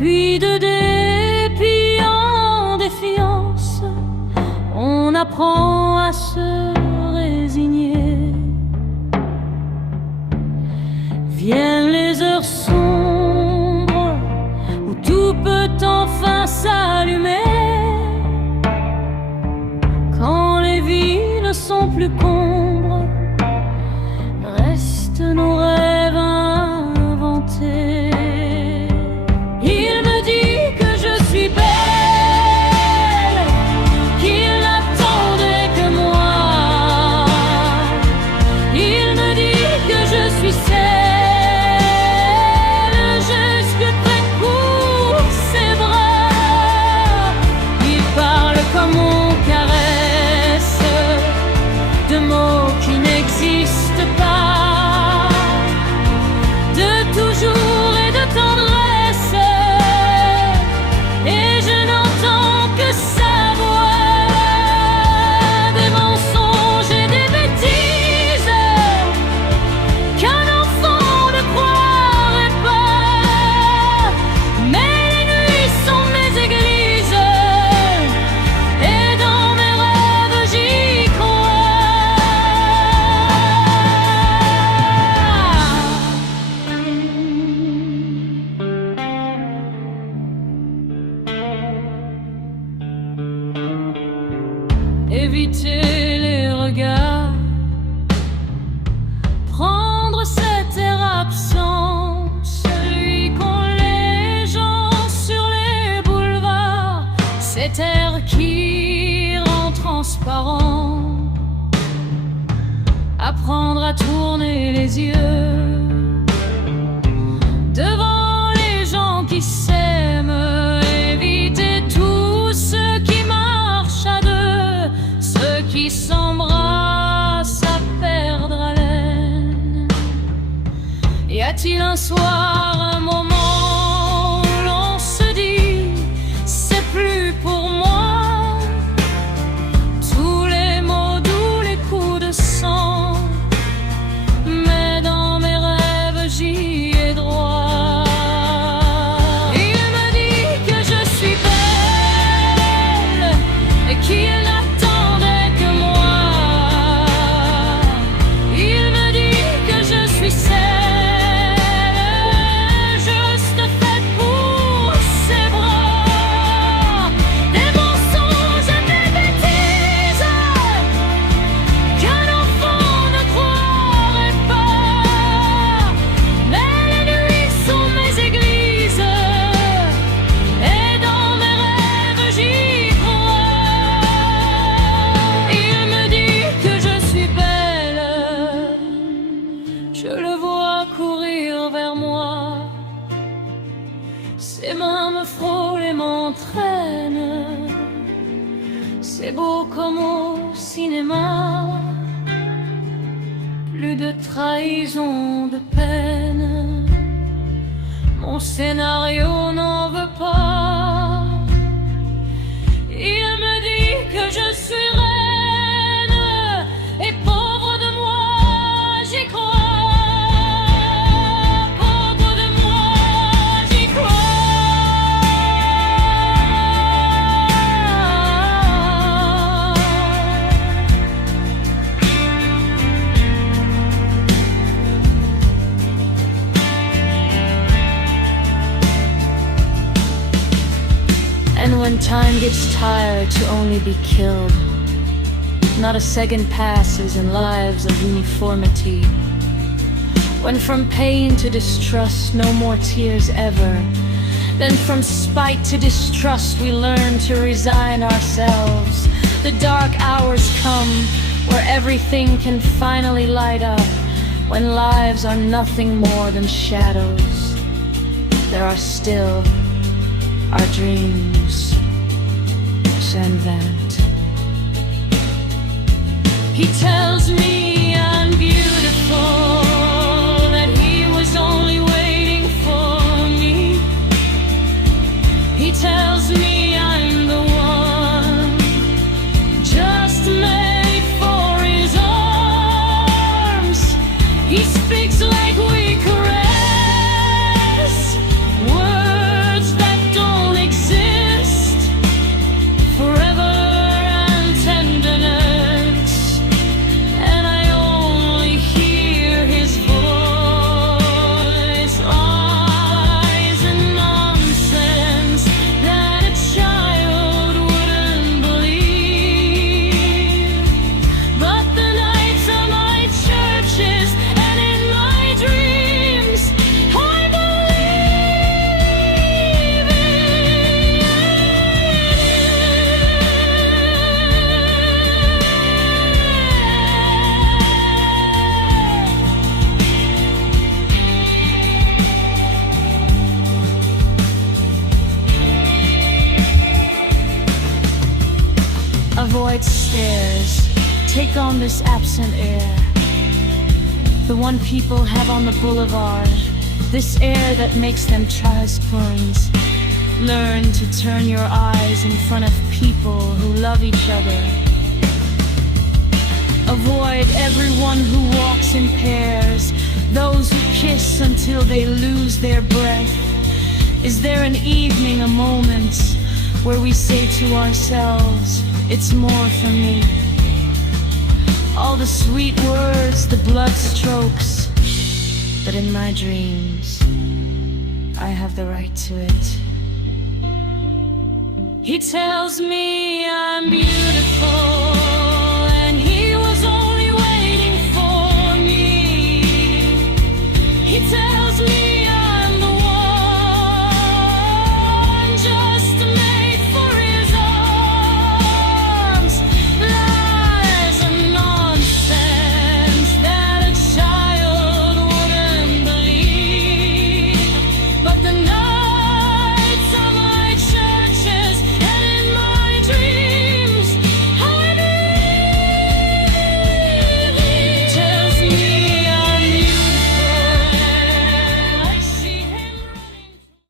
Puis de dépit en défiance, on apprend à se résigner. Viennent les heures sombres où tout peut enfin s'allumer. Quand les vies ne sont plus qu'ombres, restent nos rêves inventés. Il me dit que je suis belle, qu'il n'attendait que moi. Il me dit que je suis celle, juste près pour ses bras. Il parle comme on caresse de mots qui n'existent pas, de toujours et de tendresse, et je n'entends que sa voix. Des mensonges et des bêtises qu'un enfant ne croirait pas, mais les nuits sont mes églises, et dans mes rêves j'y éviter les regards, prendre cet air absent, celui qu'ont les gens sur les boulevards, cet air qui rend transparent, apprendre à tourner les yeux devant les gens qui s'aiment, éviter tout ce qui marche à deux, ceux qui s'embrassent à perdre haleine. Y a-t-il un soir, un moment où l'on se dit c'est plus pour moi? Tous les mots doux, les coups de sang, mais dans mes rêves j'y ai droit. Il me dit que je suis belle et qu'il n'attendait que moi. Il me dit que je suis celle, juste faite pour ses bras. Des mensonges et des bêtises qu'un enfant ne croirait pas, mais les nuits sont mes églises, et dans mes rêves j'y crois. Il me dit que je suis belle, je le vois courir vers moi, ses mains me frôlent et m'entraînent. C'est beau comme au cinéma, plus de trahison, de peine. Mon scénario n'en veut pas. Il me dit que je suis reine, et pauvre de moi, j'y crois. Pauvre de moi, j'y And when time gets tired to only be killed, not a second passes in lives of uniformity. When from pain to distrust, no more tears ever, then from spite to distrust we learn to resign ourselves. The dark hours come where everything can finally light up, when lives are nothing more than shadows. There are still our dreams, Jeanne Vant. He tells me I'm beautiful, that he was only waiting for me. He tells me I'm the one, just made for his arms. He speaks like we caress, words that Avoid stares. Take on this absent air, the one people have on the boulevard. This air that makes them Traskurns. Learn to turn your eyes in front of people who love each other. Avoid everyone who walks in pairs, those who kiss until they lose their breath. Is there an evening, a moment, where we say to ourselves, it's more for me? All the sweet words, the blood strokes, but in my dreams, I have the right to it. He tells me I'm beautiful.